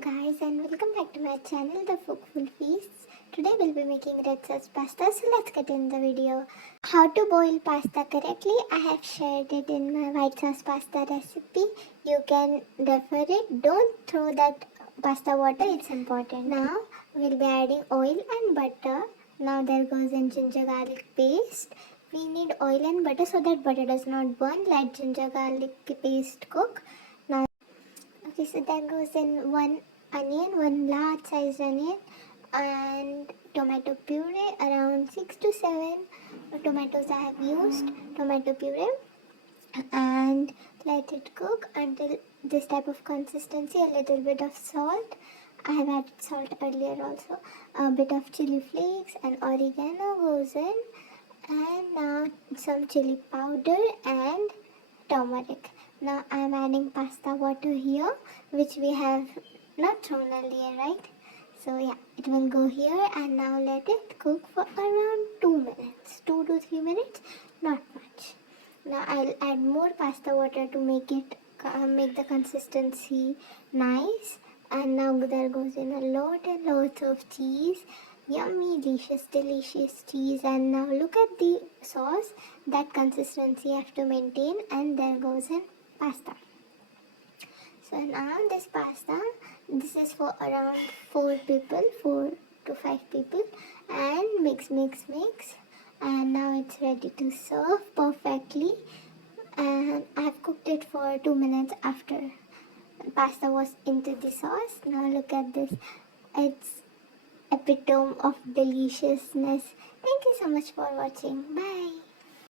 guys, and welcome back to my channel, The Fookful Feasts. Today we'll be making red sauce pasta, so let's get in the video. How to boil pasta correctly, I have shared it in my white sauce pasta recipe. You can refer it. Don't throw that pasta water, it's important. Now we'll be adding oil and butter. Now there goes in ginger garlic paste. We need oil and butter so that butter does not burn. Let ginger garlic paste cook. Now okay, so that goes in one large sized onion, and tomato puree, around 6 to 7 tomatoes I have used, tomato puree, and let it cook until this type of consistency. A little bit of salt. I have added salt earlier also. A bit of chili flakes and oregano goes in, and now some chili powder and turmeric. Now I am adding pasta water here, which we have not thrown earlier, right? So yeah, it will go here, and now let it cook for around 2 minutes, 2 to 3 minutes, not much. Now I'll add more pasta water to make the consistency nice. And now there goes in a lot and lots of cheese. Yummy, delicious cheese. And now look at the sauce. That consistency you have to maintain. And there goes in pasta. So now this pasta, this is for around 4 to 5 people. And mix. And now it's ready to serve perfectly. And I've cooked it for 2 minutes after pasta was into the sauce. Now look at this. It's epitome of deliciousness. Thank you so much for watching. Bye.